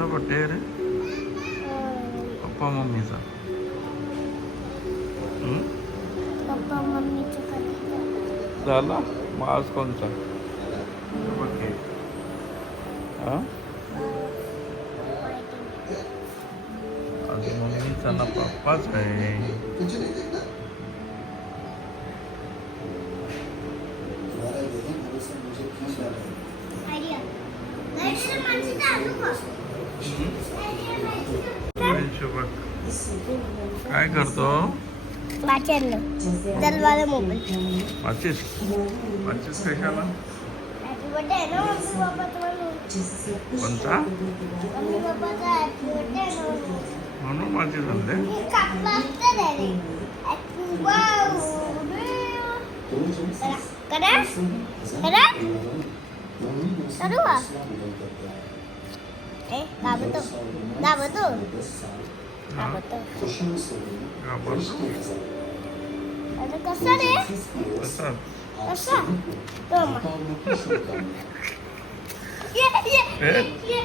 कोणाचा बड्डे रे? पप्पा मम्मीचा. पप्पा मम्मीचा झाला मग आज कोणचा? बघे आज मम्मीचा ना पप्पाच आहे. काय करतो? जलवाला मोबाईल. वाचिस कशाला? हॅपी बर्थडे आहे ना मम्मी पप्पाचा कोणता? मम्मी पप्पाचा हॅपी बर्थडे आहे ना म्हणून वाचिस आणले. हे कापला असतं रे. हॅपी करा करा करू का? ए दाबतो दाबतो दाबतो. अरे कसं रे? कसं? कसं? ये ये ये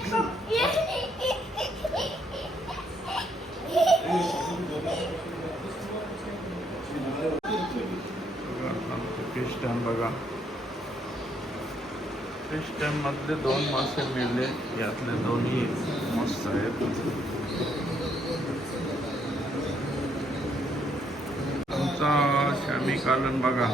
फिश टॅम बघा. फिश टॅम मधले 2 मासे मिळले. यातले दोन्ही मस्त आहेत. आमचा शामी कालन बघा.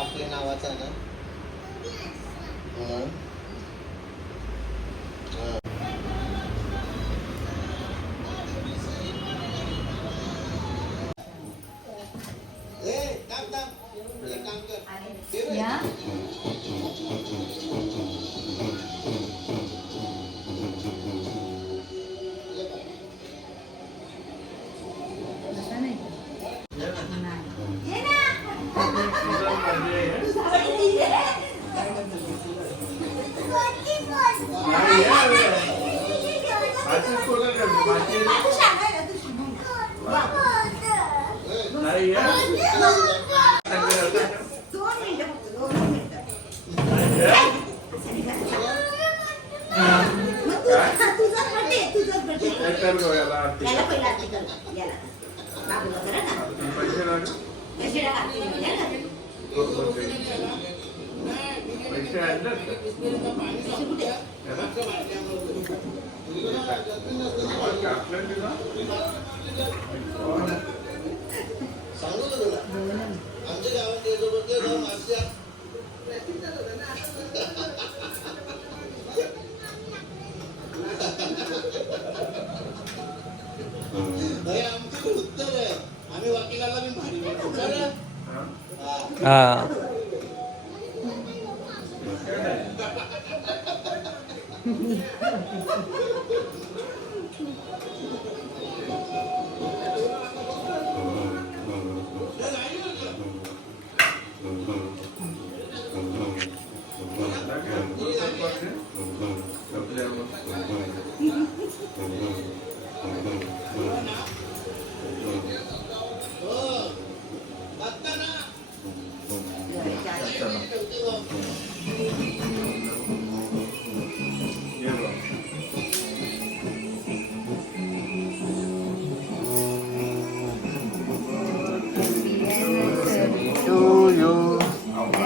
आपल्या नावाचा ना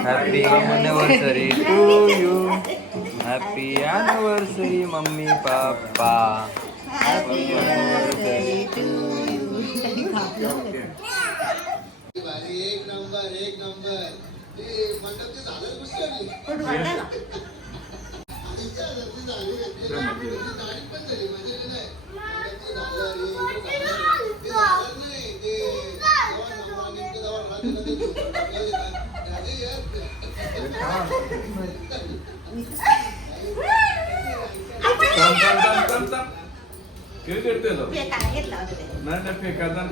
happy anniversary to you. Happy anniversary mummy papa. Happy anniversary to you. एक नंबर एक नंबर. ते मंडप ते झालं गोष्ट झाली. तारीख पण झाली म्हणजे नाही. ते झालं रे, ते झालं नाही. ते जेव्हा नवरा निघतो तेव्हा राहते नाही फेकायचा.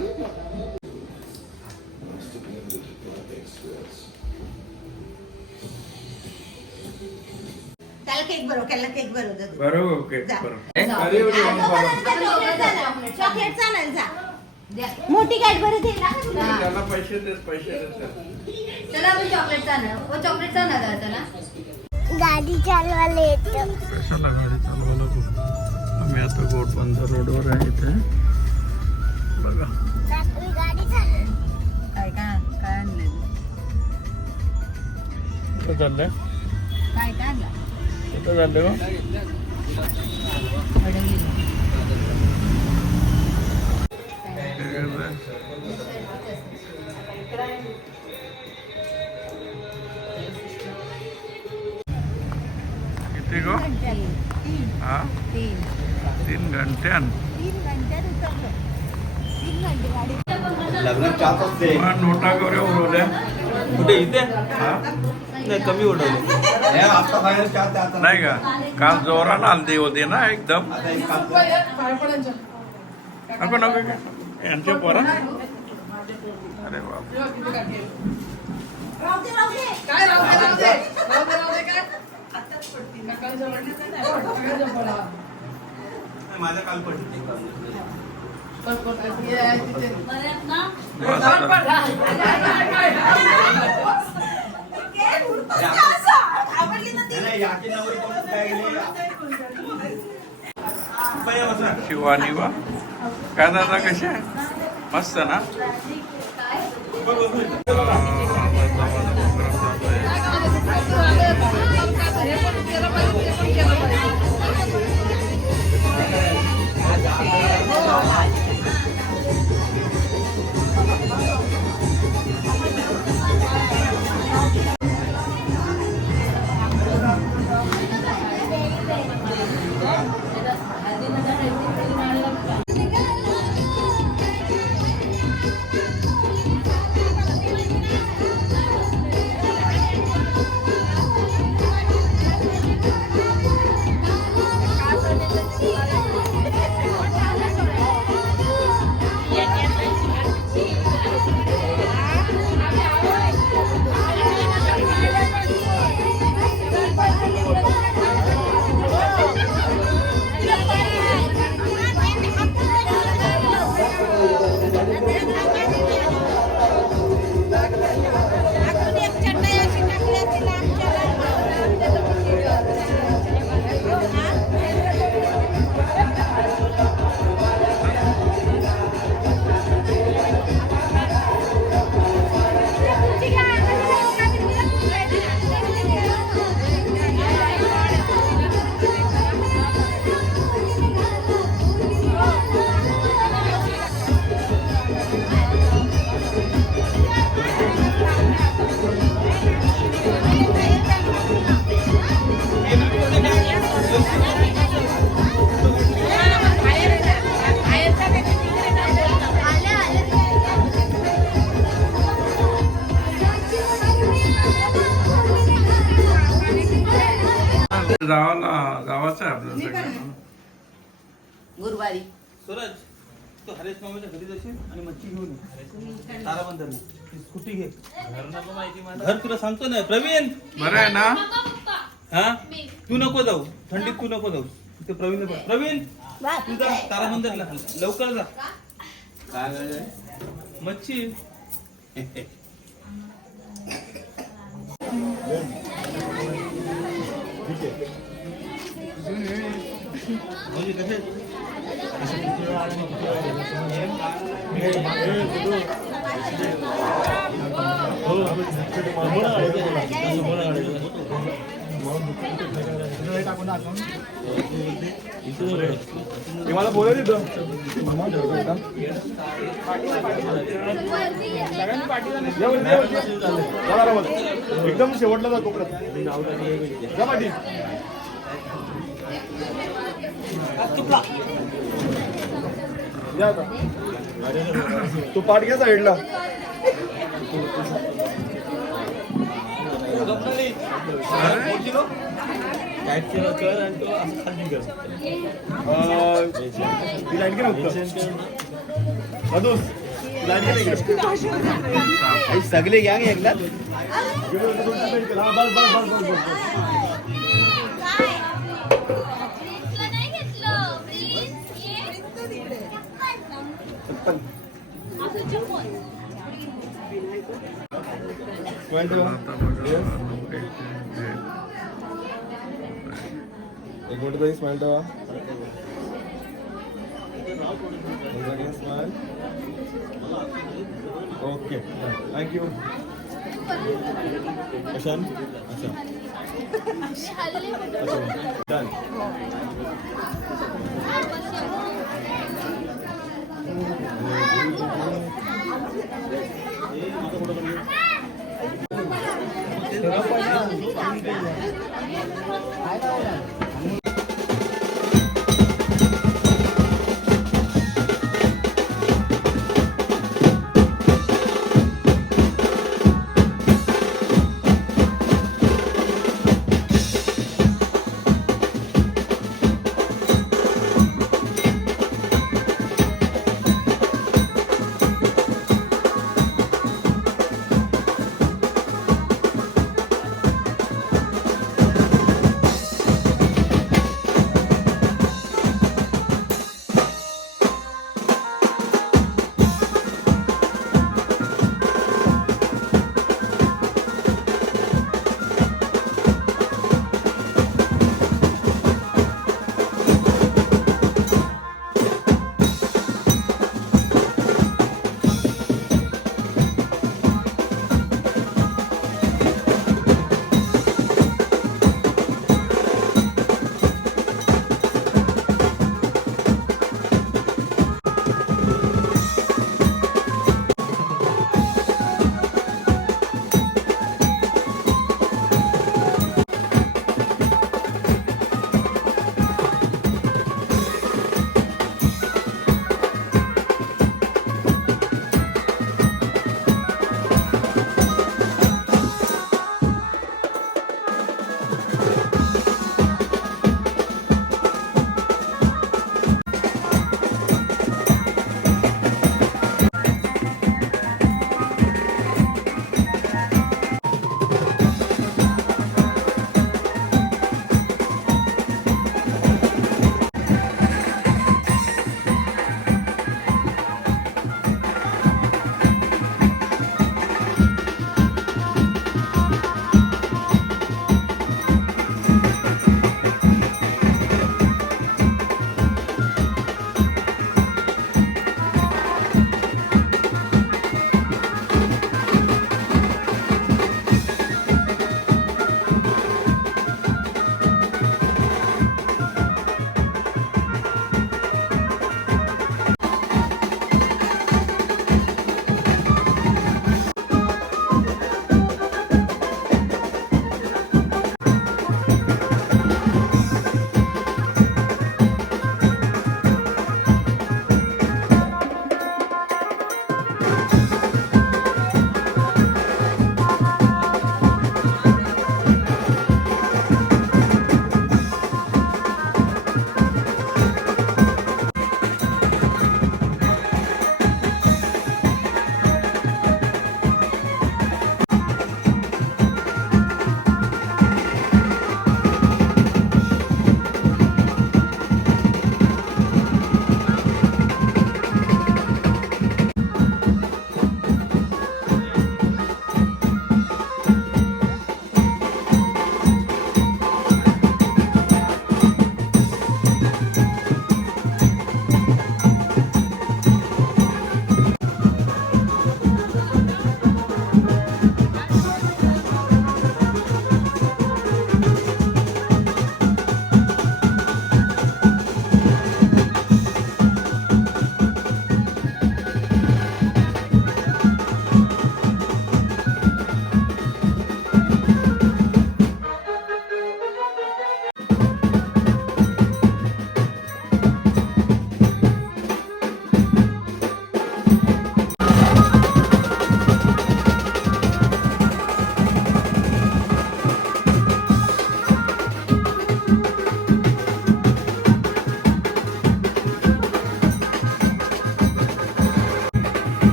त्याला केक भरव, त्याला केक भरव. बरोबर ओके जा. बरोबर. चॉकलेट चालेल जा. मोठी कॅडबरी दे ना. त्याला पैसे देत चला आपण चॉकलेट आणा. वो चॉकलेट आणा त्याला. गाडी चालवायला येतं. कशाला गाडी चालवायला खूप. आम्ही आता गोटबंदर रोडवर आहे इथे बघा. रात्री गाडी चालव. काय काय काय आणलंय? कुठं चाललंय काय काय आणलं? कुठं चाललंय मग? किती गो? हा 3 घंट्यान. लग्नात 4 तास ते. मग नोटा गोऱ्या उडवल्या. कुठे इथे हा? नाही कमी उडवले. आता बाहेर 4 तास. नाही का काल जोराला हल्दी होती ना एकदम. नको नको यांच्या पोरा. अरे बाप. माझ्या काल पडली. शिवानी वा काय दादा कसे आहे? मस्त ना. गावाचं आहे आपलं सगळं. गुरुवारी सूरज तो हरेश मामाच्या घरी जाशील आणि मच्छी घेऊन ये. ताराबंदरला स्कूटी घे. घर नको माहिती मला. घर तुला सांगतो ना प्रवीण. बरं आहे ना. हा तू नको जाऊ थंडीत. तू नको जाऊ. तिथे प्रवीण प्रवीण तू जा ताराबंदरला लवकर जा. काय मच्छी. म्हणजे कसे हो मला बोलायचं एकदम शेवटला जा कोपऱ्यात जा पाठी या आता. तू पाठ घ्या साईडला ती लाईट घे सगळे गँग एकदा एक मिनिट तरी स्माइल ठेवा स्माइल ओके थँक्यू प्रशांत अच्छा डन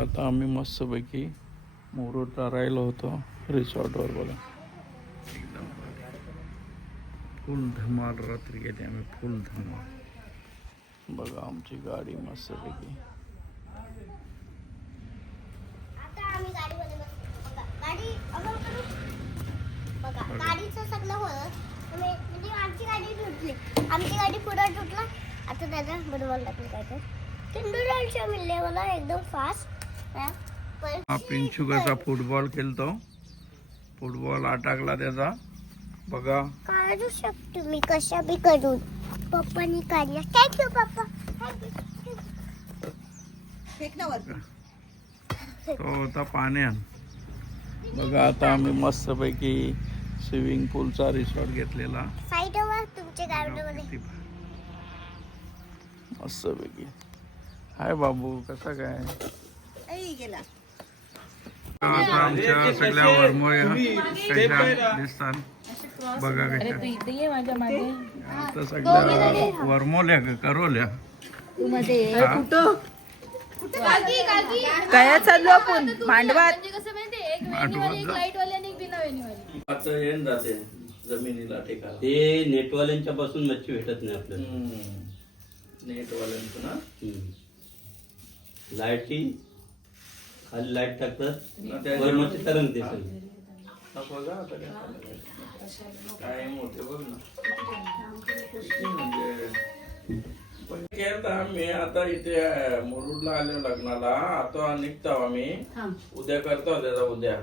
बघा आता आम्ही मस्तपैकी मुरुडला राहिलो होतो रिसॉर्टवर. बघा एकदम फुल धमाल रात्री गेली आम्ही, फुल धमाल. बघा आमची गाडी मस्तपैकी. आता आम्ही गाडीमध्ये बसलो. बघा गाडी आपण करू. बघा गाडीचं सगळं होतं म्हणजे आमची गाडी तुटली. आमची गाडी पुढे तुटला. आता त्याचा बरोबर लागलं काय तर किंडूरांच्या मिळले मला एकदम फास्ट. हा पिंचू कसा फुटबॉल खेळतो, फुटबॉल अटकला त्याचा. बघा काढू शकतो मी कशा बी करून. पप्पानी काढला. थँक्यू पप्पा. थँक्यू. फेक ना वर. तो होता पाण्यात. बघा आता आम्ही मस्तपैकी स्विमिंग पूलचा रिसॉर्ट घेतलेला साईडवर तुमच्या गार्डनमध्ये. मस्तपैकी. हाय बाबू कसा काय? ऐ गेला. आता आमच्या सगळ्या वरमोळ्या कशा दिसतात बघा कशा. आता सगळ्या वरमोल्या करोल्या. काय चाललो आपण मांडवात. आता येऊन जाते जमिनीला टेका. ते नेटवाल्यांच्या पासून मच्छी भेटत नाही आपल्याला. नेटवाल्यांचं ना लाईटी खाली लाईट टाकतात, त्या- वर मच्छी तरंगते सगळी. हा बघा आता काय मोठे बघ ना. म्हणजे आम्ही आता इथे मुरुडला आलो लग्नाला. आता निघतो आम्ही. उद्या करतो त्याचा उद्या.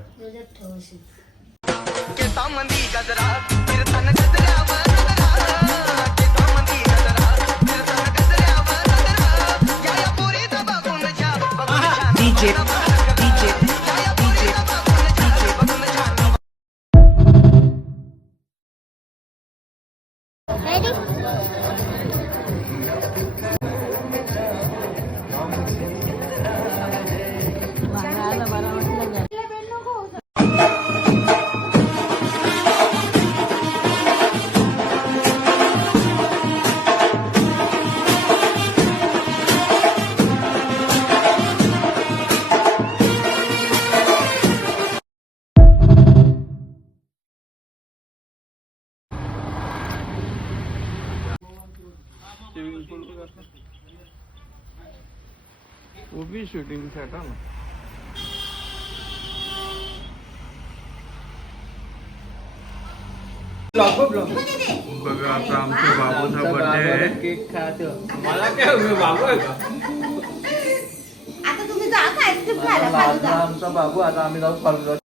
Ready? उभी शूटिंग साठी ना. बघा आता आमच्या बाबूचा बर्थडे आहे. केक खातो. मला काय बाबू आहे का? आता तुम्ही जा आईस्क्रीम खायला फालुदा. आमचा बाबू. आता आम्ही जाऊ फालुदा.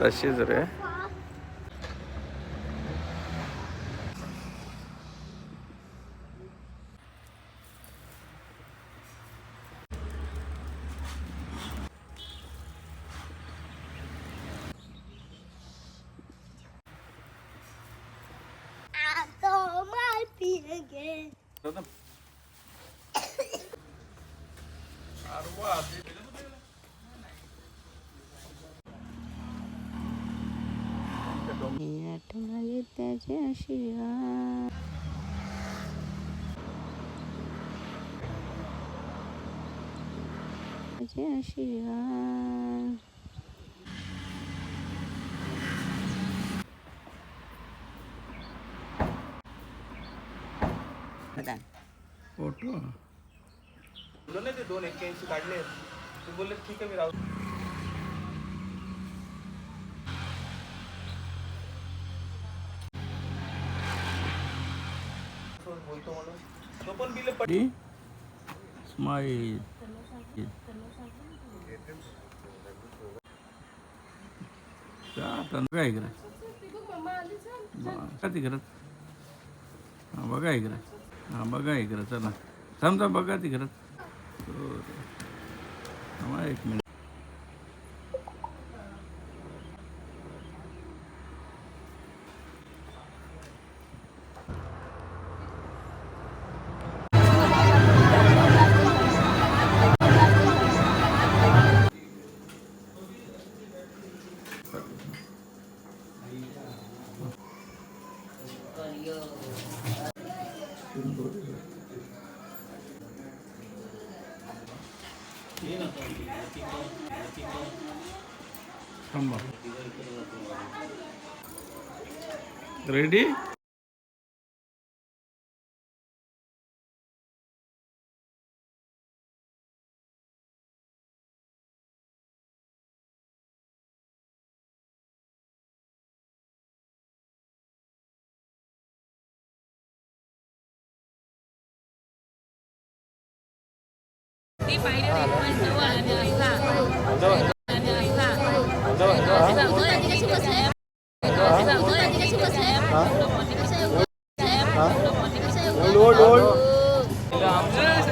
तशीच रे. I my feet again. त्याचे आशीर्वाद. त्याचे आशीर्वाद. फोटो नाही ते 281 काढले. तू बोलले ठीक आहे मी राहू. बोलतो म्हणून तो पण बिल स्माईल. आता काय करत करत हा बघा इकडं, हा बघा इकडं, चला थांब थांब बघा तिकडं. थांबा एक मिनिट. थांबा. रेडी.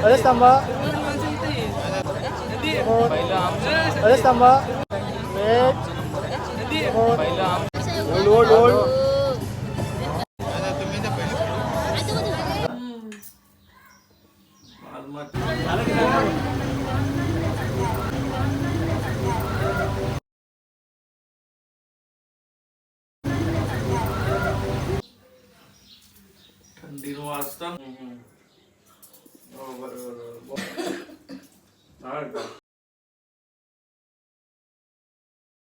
अरे थांबा, अरे थांबा, थंडी वाजता. बरोबर.